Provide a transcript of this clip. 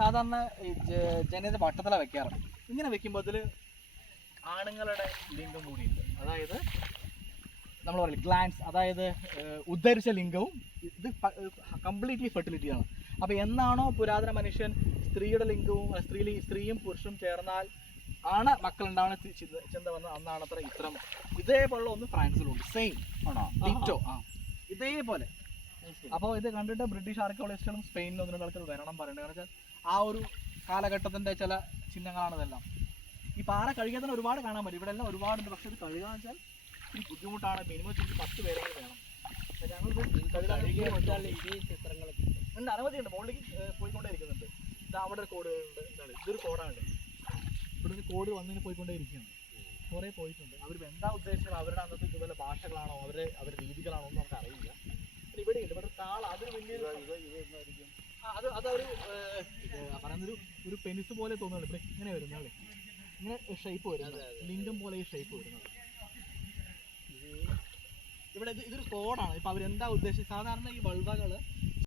സാധാരണ ജനത വട്ടത്തല വെക്കാറ്. ഇങ്ങനെ വെക്കുമ്പോൾ അതിൽ ആണുങ്ങളുടെ ലിംഗം കൂടിയുണ്ട് അതായത് നമ്മൾ പറയില്ല ഗ്ലാൻസ് അതായത് ഉദ്ധരിച്ച ലിംഗവും ഇത് കംപ്ലീറ്റ്ലി ഫെർട്ടിലിറ്റിയാണ് അപ്പോൾ എന്നാണോ പുരാതന മനുഷ്യൻ സ്ത്രീയുടെ ലിംഗവും സ്ത്രീ സ്ത്രീയും പുരുഷനും ചേർന്നാൽ ആണ് ചി- ചിന്ത വന്നത് അന്നാണ് അത്ര ഇത്രം ഇതേപോലുള്ള ഒന്ന് ഫ്രാൻസിലുണ്ട്. സെയിം ആണോ? ഡിറ്റോ ആ. ഇതേപോലെ. അപ്പോൾ ഇത് കണ്ടിട്ട് ബ്രിട്ടീഷ് ആർക്കോളജിസ്റ്റുകളും സ്പെയിനിലും ഒന്ന് വരണം പറയുന്നത് കാരണം വെച്ചാൽ ആ ഒരു കാലഘട്ടത്തിന്റെ ചില ചിഹ്നങ്ങളാണ് ഇതെല്ലാം. ഈ പാറ കഴുകിയാൽ തന്നെ ഒരുപാട് കാണാൻ പറ്റും. ഇവിടെ എല്ലാം ഒരുപാടുണ്ട്. പക്ഷേ ഇത് കഴുകാന്ന് വെച്ചാൽ ഒരു ബുദ്ധിമുട്ടാണ്. മിനിമം ചുറ്റി പത്ത് പേരെങ്കിലും വേണം. കഴുകാൻ ഇതേ ചിത്രങ്ങളൊക്കെ ഉണ്ട്. അനവധിയുണ്ട്. മുകളിലേക്ക് പോയിക്കൊണ്ടേയിരിക്കുന്നുണ്ട്. ഇത് അവിടെ ഒരു ഉണ്ട്. എന്താണ്? ഇതൊരു കോടാണ്. ഇവിടെ നിന്ന് കോഡ് വന്നതിന് പോയിക്കൊണ്ടേയിരിക്കുകയാണ്. കുറേ പോയിട്ടുണ്ട്. അവർ എന്താ ഉദ്ദേശിച്ചത്? അവരുടെ അന്നത്തെ ഇതുപോലെ ഭാഷകളാണോ? അവരുടെ അവരുടെ രീതികളാണോ? എന്ന് നമുക്ക് അറിയില്ല. ഇവിടെ ഇവിടെ താള അതൊരു വലിയ അത് അതൊരു പറയുന്നൊരു ഒരു പെനിസ് പോലെ തോന്നുന്നുണ്ട്. ഇവിടെ ഇങ്ങനെ വരുന്നല്ലേ ഇങ്ങനെ ഷേപ്പ് വരുന്നത്. ലിംഗം പോലെ ഈ ഷേപ്പ് വരുന്നത്. ഇവിടെ ഇതൊരു കോഡാണ് ഇപ്പൊ അവരെന്താ ഉദ്ദേശിച്ചത്? സാധാരണ ഈ വൾവകൾ